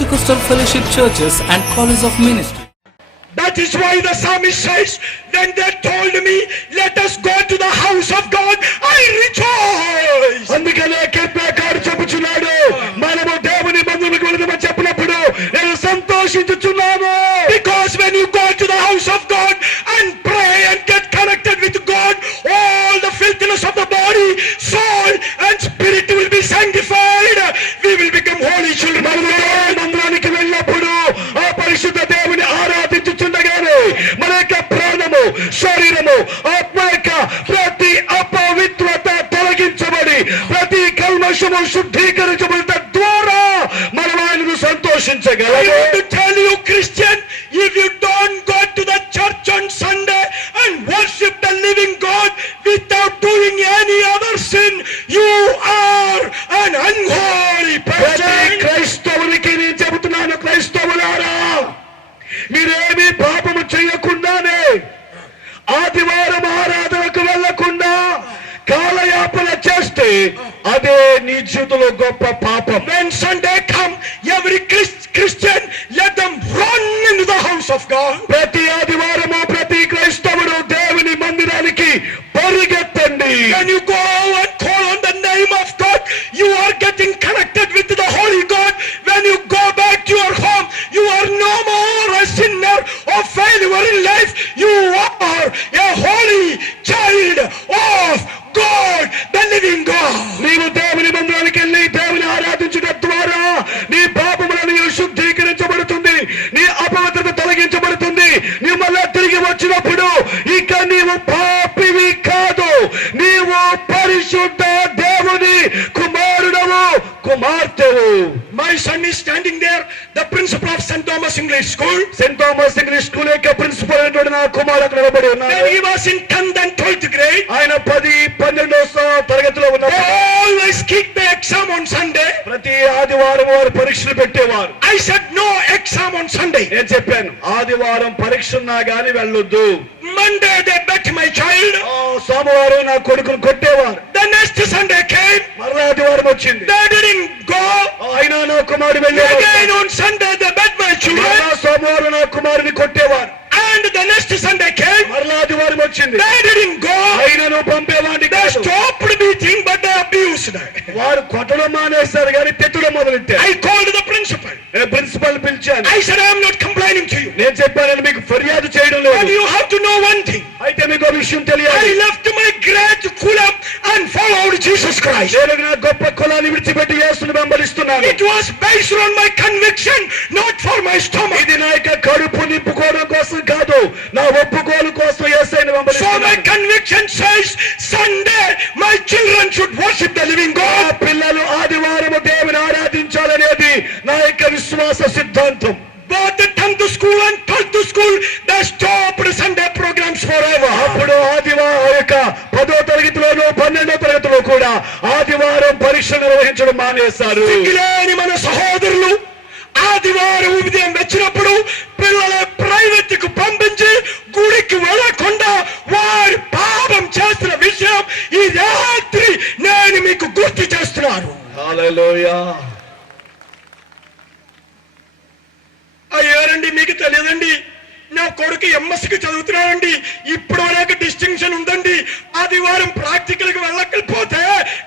Pentecostal Fellowship Churches and College of Ministry. That is why the psalmist says, when they told me, let us go to the house of God, I rejoice. అందుకనే కీర్తనకారుడు చెప్పుచున్నాడు, మనము దేవుని మందిరానికి వెళదామని చెప్పినప్పుడు నేను సంతోషించుచున్నాను. Because when you go to the house of God and pray and get connected with God, all the filthiness of the body, soul and spirit will be sanctified. We will become holy children of God. మందిరానికి వెళ్ళినప్పుడు ఆ పరిశుద్ధ దేవుని ఆరాధించుచుండగానే మన యొక్క ప్రాణము, శరీరము, ఆత్మ యొక్క ప్రతి అపవిత్రత తొలగించబడి ప్రతి కల్మషము శుద్ధీకరించబడిన ద్వారా మనం ఆయనను సంతోషించగలము. I want to tell you, Christian, if you don't go to the church on Sunday and worship the living God without doing any other sin, you are an unholy ప్రతి person. క్రైస్తవునికి నేను చెబుతున్నాను, క్రైస్తవులారా, మీరేమీ పాపము చేయకుండానే ఆదివారం ఆరాధనకు వెళ్లకుండా కాలయాపన చేస్తే అదే నీ జీవితంలో గొప్ప పాపం. When Sunday come, every Christian, let them run into the house of God. ప్రతి ఆదివారము ప్రతి క్రైస్తవుడు దేవుని మందిరానికి పరిగెత్తండి. When you go and call on the name of God, you are getting connected with the Holy God. When you go back to your home, you are no more a sinner or failure in life. You are a holy child of God, the living God. నీవు దేవుని మందిరానికి వెళ్ళి దేవుని ఆరాధించడం ద్వారా నీ పాపములను శుద్ధీకరించబడుతుంది, నీ అపవిత్రత తొలగించబడుతుంది. నీవు మళ్ళా తిరిగి వచ్చినప్పుడు ఇక నీవు పాపివి కాదు, నీవు పరిశుద్ధ దేవుని కుమారుడవు, కుమార్తెవు. My son is standing there, the principal of St. Thomas English School. Saint Thomas English school యొక్క ప్రిన్సిపల్ అయినటువంటి నా కుమారుడు నిలబడి ఉన్నాడు. When he was in 10th and 12th grade, ఆయన 10-12వ తరగతిలో ఉన్నప్పుడు always kick the exam on Sunday. ప్రతి ఆదివారం వారు పరీక్షలు పెట్టేవారు. I said no exam on Sunday. నేను చెప్పాను, ఆదివారం పరీక్ష ఉన్నా గాని వెళ్ళొద్దు. Monday they bet my child. సోమవారం నా కొడుకును కొట్టేవారు. The next Sunday came. మరలా ఆదివారం వచ్చింది, They didn't go. ఆయన నా కుమారుడు వెళ్ళేవారు. Again on Sunday they bet my children. మరలా సోమవారం నా కుమారుని కొట్టేవారు. And the next Sunday came. మరలా ఆదివారం వచ్చింది, They didn't go. ఆయనను పంపేవాడిని They కాదు. stopped beating but they abused. వారు కొట్టడం మానేశారు కానీ తిట్టడం మొదలెట్టారు. I called the principal. నేను ప్రిన్సిపల్ పిలిచాను. I said I am not complaining to you. నేను చెప్పాను, మీకు ఫిర్యాదు చేయడం But లేదు, you have to know one thing. అయితే మీకు ఒక విషయం తెలియాలి. I left my great kulam and followed Jesus Christ. నేను నా గొప్ప కులాన్ని విడిచిపెట్టి యేసుని వెంబడిస్తున్నాను. It was based on my conviction, not for my stomach. ఇది నా యొక్క కడుపు నింపుకోవడం కోసం కాదు, నా ఒప్పుకోలు కోసం యేసుని So my వెంబడిస్తున్నాను. conviction says Sunday my children should worship the living నా God. పిల్లలు ఆదివారము దేవుని ఆరాధించాలనేది నా యొక్క విశ్వాస సిద్ధాంతం. Both the 10th school and 12th school, they stopped Sunday programs forever. అప్పుడు ఆదివారం యొక్క 10వ తరగతిలోను 12వ తరగతిలో కూడా ఆదివారం పరీక్షలు నిర్వహించడం మానేశారు. సిగ్గులేని మన సహోదరులు ఆదివారం ఉదయం వచ్చినప్పుడు పిల్లల ప్రైవేట్ కు పంపించి గుడికి వెళ్ళకుండా వారి పాపం చేస్తున్న విషయం ఈ రాత్రి నేను మీకు గుర్తు చేస్తున్నాను. హల్లెలూయా. అయ్యారండి, మీకు తెలియదండి, నా కొడుకు ఎంఎస్కి చదువుతున్నాడండి, ఇప్పుడు వరకు డిస్టింక్షన్ ఉందండి. ఆదివారం ప్రాక్టికల్ కి వెళ్ళకపోతే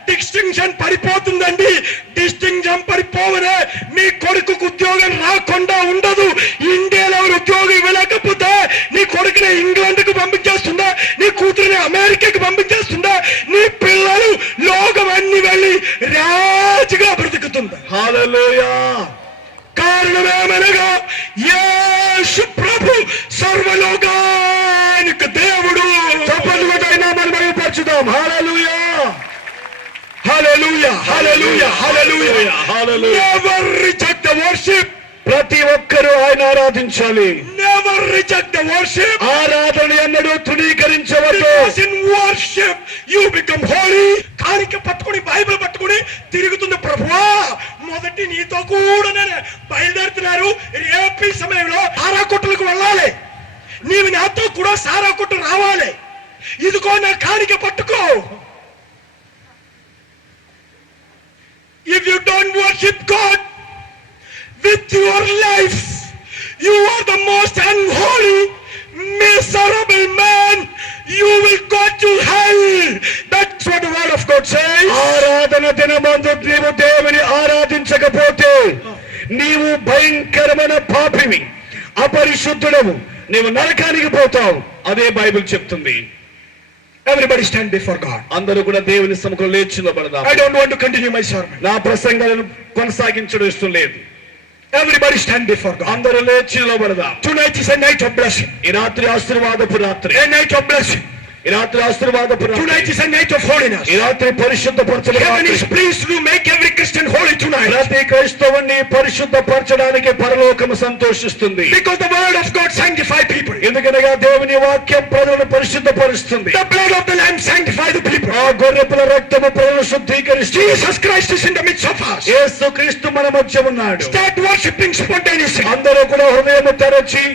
డిస్టింక్షన్ పడిపోతుందండి. డిస్టింక్షన్ పడిపోవనే మీ కొడుకుకు ఉద్యోగం రాకుండా ఉండదు. ఇండియాలో ఉద్యోగం ఇవ్వలేకపోతే నీ కొడుకుని ఇంగ్లాండ్ కు పంపించేస్తుందా, నీ కూతురిని అమెరికాకి పంపించేస్తుందా, నీ పిల్లలు లోకం అన్ని వెళ్ళి రాజుగా బ్రతుకుతుందా. హల్లెలూయా. కారణమేమనగా యేసు ప్రభు సర్వలోకానికి దేవుడు. తప్పనిసరిగా మనం మహిమపరచుదాం. హల్లెలూయా. హల్లెలూయా, హల్లెలూయా, హల్లెలూయా. హల్లెలూయా. Never reject the worship. ప్రతి ఒక్కరూ ఆయన ఆరాధించాలి. Never reject the worship. ఆరాధన ఎన్నడూ తృణీకరించవద్దు. Because in worship you become holy. కానిక పట్టుకుని బైబిల్ పట్టుకుని తిరుగుతుంది, ప్రభువా మొదటి నీతో కూడా నేను బయలుదేరుతున్నారు, రేపు ఈ సమయంలో సారా కొట్టులకు వెళ్ళాలి, నీవు నాతో కూడా సారా కొట్టు రావాలి, ఇదిగో నా కానిక పట్టుకో. If you don't worship God with your life. You are the most unholy, miserable man. You will go to hell. That's what the word of God says. ఆరాధన దినమందు నీవు దేవుని ఆరాధించకపోతే నీవు భయంకరమైన పాపివి, అపరిశుద్ధుడవు, నీవు నరకానికి పోతావు. అదే బైబిల్ చెప్తుంది. Everybody stand before God. అందరూ కూడా దేవుని సముఖంలో లేచి నిలబడదాం. I don't want to continue my sermon. నా ప్రసంగాలను కొనసాగించడం ఇష్టం లేదు. Everybody stand before God. అందరూ లేచి నిలబడదాం. Tonight is a night of blessing. ఈ రాత్రి ఆశీర్వాదపు రాత్రి. A night of blessing. ఈ రాత్రి ఆశీర్వాదపు రాత్రి. Tonight is a night of holiness. ఈ రాత్రి పరిశుద్ధపరచడం. Heaven is pleased to make every Christian holy tonight. ప్రతి క్రైస్తవుని పరిశుద్ధపరచడానికి పరలోకము సంతోషిస్తుంది. Because the word of God sanctifies people. ఎందుకనగా దేవుని వాక్యం ప్రజలను పరిశుద్ధపరుస్తుంది. The blood of the lamb sanctifies the people. ఆ గొర్రెపిల్ల రక్తము ప్రజలను శుద్ధీకరిస్తుంది. Jesus Christ is in the midst of us. యేసుక్రీస్తు మన మధ్య ఉన్నాడు. Start worshiping spontaneously. అందరూ కూడా హృదయము తెరచి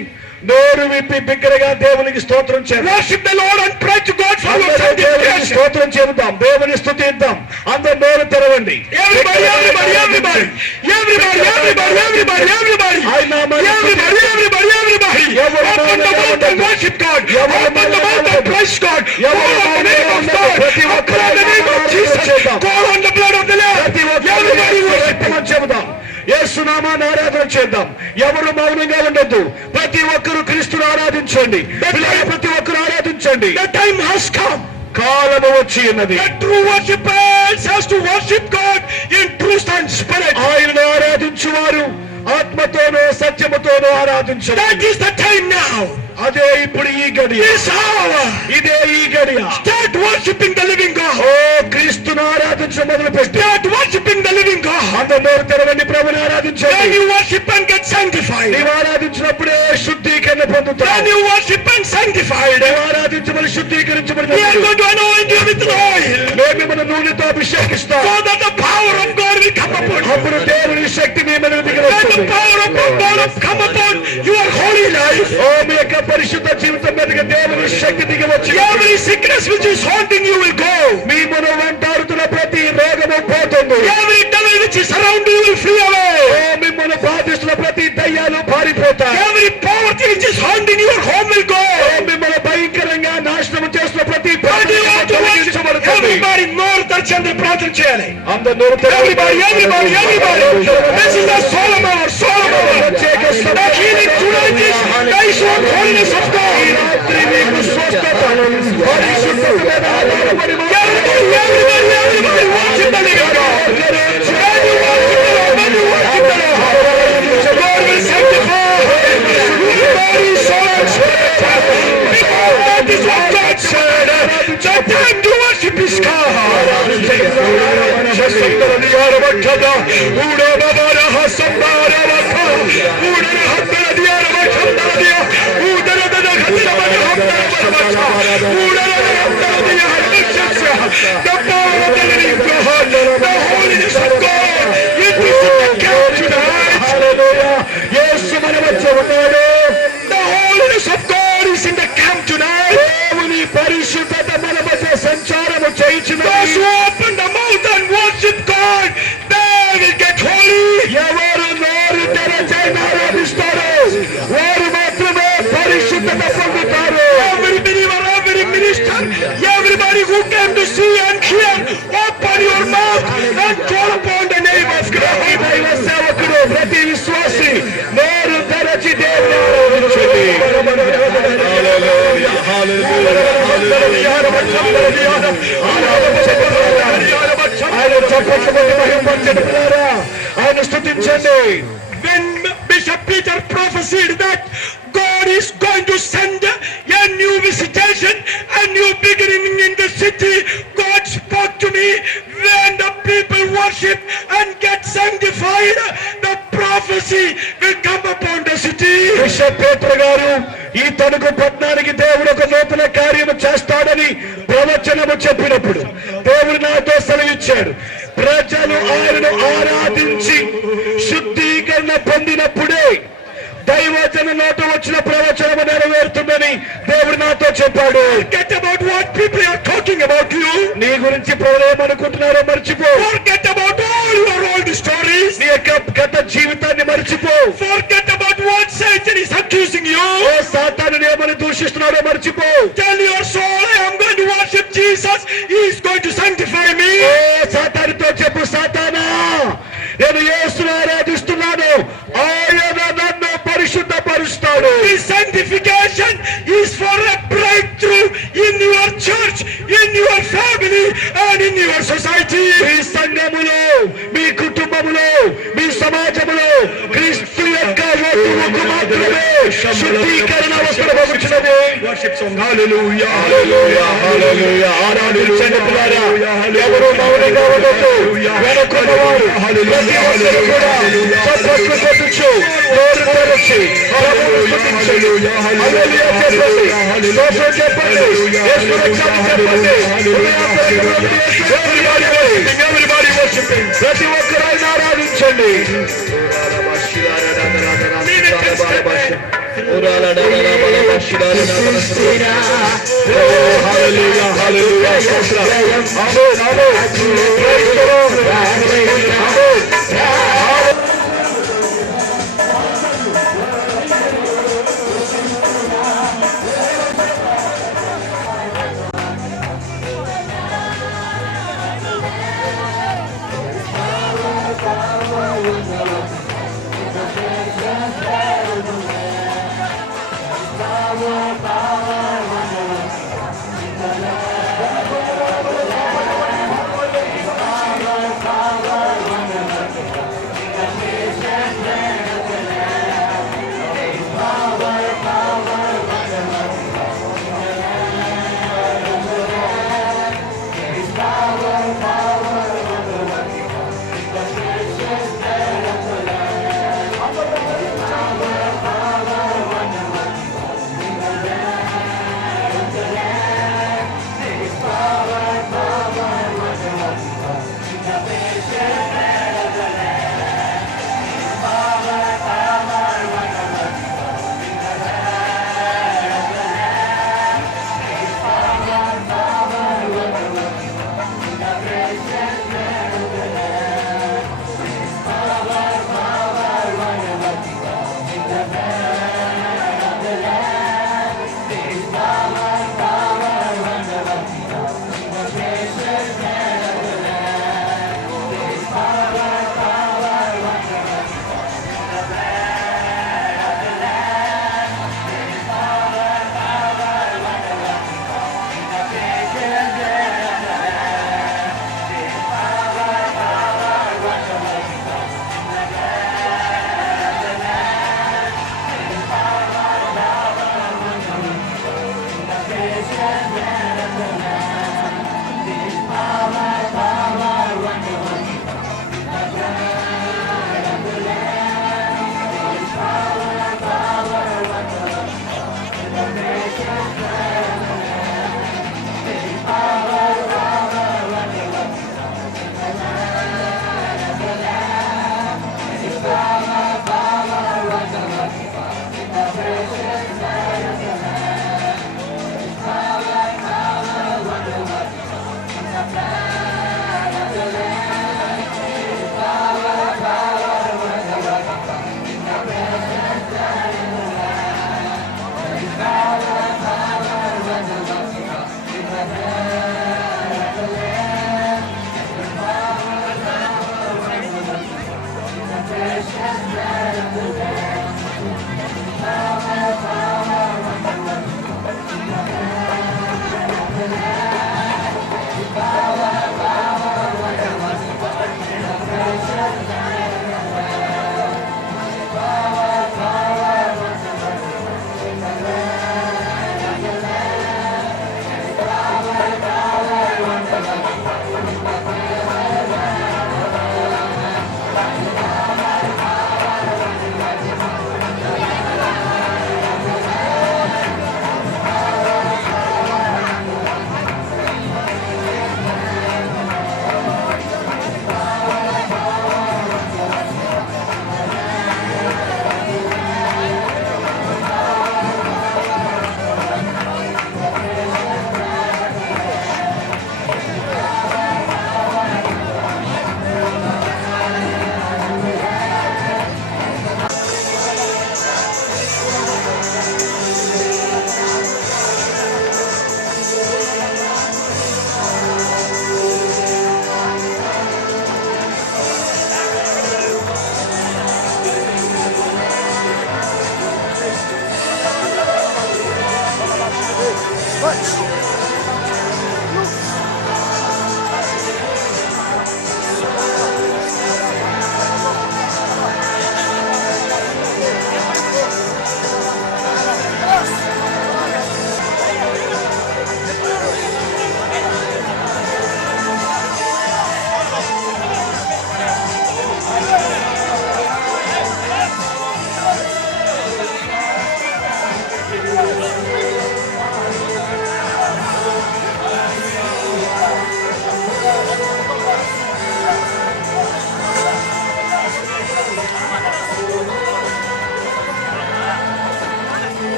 నోరు విప్పి బిగ్గరగా దేవునికి స్తోత్రం చేద్దాం. Worship the Lord and pray to God for your దేవునికి sanctification. స్తోత్రం చేద్దాం, దేవుని స్తుతిద్దాం. అందరూ నోరు తెరవండి. Everybody, everybody, everybody, everybody, everybody, everybody, everybody, ఆయన నామాన్ని everybody, everybody, everybody. Open the mouth and worship God. Open the mouth and praise God. Call on the name of God. Call on the name of Jesus. Call on the blood of the Lamb. Everybody worship Him. చెబుదాం. యేసు నామాన్ని ఆరాధన చేద్దాం. ఎవరు మౌనంగా ఉండొద్దు. ప్రతి ఒక్కరు క్రీస్తును ఆరాధించండి. ప్రతి ఒక్కరు ఆరాధించండి. The time has come. కాలము వచ్చి ఉన్నది. The true worshippers has to worship God in truth and spirit. ఆయనను ఆరాధించువారు ఆత్మతోనూ సత్యముతోనూ ఆరాధించాలి. That is the time now. అదే ఇప్పుడు ఈ గడియ. This hour. ఇదే ఈ గడియ. Start worshiping the living God. ఓ క్రీస్తును ఆరాధించడం మొదలుపెట్టు. Start worshiping the living God. అందరూ నోరు తెరవండి, ప్రభువుని ఆరాధించండి. When you worship and get sanctified. నీవు ఆరాధించినప్పుడే శుద్ధీకరణ పొందుతావు. When you worship and sanctified. నీవు ఆరాధించబడి శుద్ధీకరించబడి We are going to anoint you with oil. మేము మన నూనెతో అభిషేకిస్తాం. So that the power of God will come upon you. అప్పుడు దేవుని శక్తి మీ మీద దిగి When వస్తుంది. the power of God will come upon your holy life. ఓ మీ యొక్క పరిశుద్ధ జీవితం మీదకి దేవుని శక్తి దిగి వచ్చి Every sickness which is haunting you will go. మిమ్మల్ని వెంటాడుతున్న ప్రతి రోగము పోతుంది. Every devil which is around you will flee away. ఓ మిమ్మల్ని బాధిస్తున్న ప్రతి దయ్యాలు పారిపోతాయి. Every poverty which is haunting your home will go. ఓ మిమ్మల్ని భయంకరంగా నాశనం చేస్తున్న ప్రతి When you want to worship, తొలగించబడుతుంది. everybody నోరు తెరచి ప్రార్థన చేయాలి. అందరూ నోరు తెరవండి. Everybody. This is the solemn hour. The healing tonight is the issue of holiness of God. ఈ రాత్రి మీకు స్వస్థత, పరిశుద్ధత మీద ఆధారపడి Everybody worship the living God. When you worship the Lord, God will sanctify your body, soul and spirit. Because that is what God said. The time to worship is come. The power of the living God, the holiness of God, it is in the camp tonight. యేసు మన మధ్య ఉన్నాడు. The holiness of God is in the camp tonight. దేవుని పరిశుద్ధత మన మధ్య సంచారము చేయించున్నది. Those who open the mouth and worship God, they will get holy. ఎవరు నోరు తెరచి ఆరాధిస్తారో వారు మాత్రమే పరిశుద్ధత పొందుతారు. Every believer, every minister, everybody who came to see and hear, open your mouth and call upon the name of God. దైవ సేవకుడు, ప్రతి విశ్వాసి నోరు తెరచి దేవుని ఆరాధించండి. ఆయన చప్పట్లు కొట్టి మహిమపరచండి పిల్లారా. ఆయన స్తుతించండి. When Bishop Peter prophesied that God is going to send a new visitation, a new beginning in the city, God spoke to me. When the people worship and get sanctified, the prophecy will come upon the city. Bishop పేతురు గారు ఈ తణుకు పట్టణానికి దేవుడు ఒక నూతన కార్యము చేస్తాడని ప్రవచనము చెప్పినప్పుడు దేవుడు నాతో సెలవిచ్చాడు. ప్రజలు ఆయనను ఆరాధించి శుద్ధీకరణ పొందినప్పుడే దైవజన నోట వచ్చిన ప్రవచనము నెరవేరుతుందని దేవుడు నాతో చెప్పాడు. Forget about what people are talking about you. నీ గురించి ప్రజలేమనుకుంటున్నారో మర్చిపో. Forget about all your old stories. నీ యొక్క గత జీవితాన్ని మర్చిపో. Forget about what Satan is accusing you. ఓ సాతాను ఏమని దూషిస్తున్నాడో మర్చిపో. Tell your soul, I am going to worship Jesus. He is going to sanctify me. ఓ సాతానుతో చెప్పు, సాతానా నేను యేసును ఆరాధిస్తున్నాను, ఆయన నన్ను పరిశుద్ధపరుస్తాడు. This sanctification is for a breakthrough in your church, in your family and in your society. మీ సంఘములో, మీ కుటుంబములో, మీ సమాజములో క్రీస్తు యొక్క వధువుకు మాత్రమే శుద్ధీకరణ అవసరమవుతున్నది. Worship song, hallelujah, హల్లెలూయా, హల్లెలూయా. ఆరాధించండి పిల్లారా, ఎవరు మౌనంగా ఉండొద్దు. వెనుకున్నవారు ప్రతి ఒక్కరు కూడా చప్పట్లు కొట్టొచ్చు, నోరు తెరచి ప్రభువును స్తుతించండి. హల్లెలూయా చెప్పండి, స్తోత్రం చెప్పండి, యేసు రక్షణ చెప్పండి. everybody worshiping. ప్రతి ఒక్కరు ఆయన ఆరాధించండి. Hallelujah, hallelujah. స్తోత్రం. Amen, amen. Praise the Lord. Amen.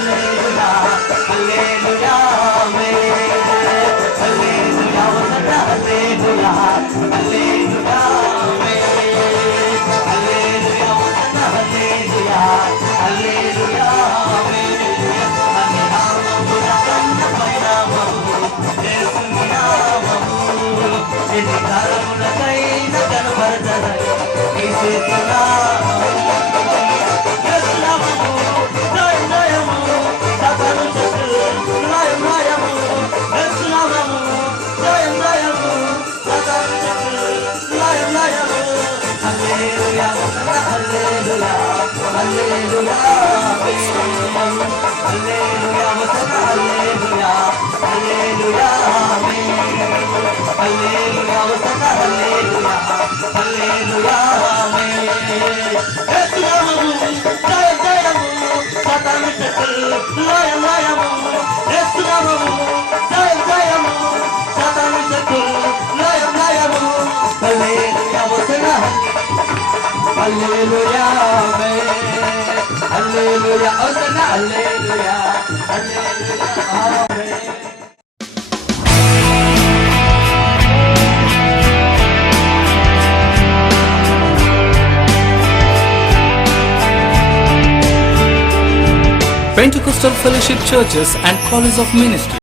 Hallelujah hallelujah amen hallelujah వసన హల్లెలూయా హల్లెలూయా ఆమేన్ హల్లెలూయా వసన హల్లెలూయా హల్లెలూయా ఆమేన్ అన్ని నామముల కన్న పైనామము యేసుని నామము ఎన్ని కాలములకైన కనబడతదై యేసు నామము యేసు నామము జయం జయము సకల శక్తులు లయం లయము యేసు నామము జయం జయము సకల శక్తులు లయం లయము హల్లెలూయా హల్లెలూయా హల్లెలూయా హల్లెలూయా వసన హల్లెలూయా హల్లెలూయా ఆమేన్ హల్లెలూయా వసన హల్లెలూయా హల్లెలూయా ఆమేన్ యేసు నామము జయ జయము సకల శక్తులు లయం లయము యేసు నామము జయ జయము సకల శక్తులు లయం లయము హల్లెలూయా వసన హల్లెలూయా ఆమేన్ హల్లెలూయా వసన hallelujah hallelujah amen Pentecostal Fellowship Churches and College of Ministry.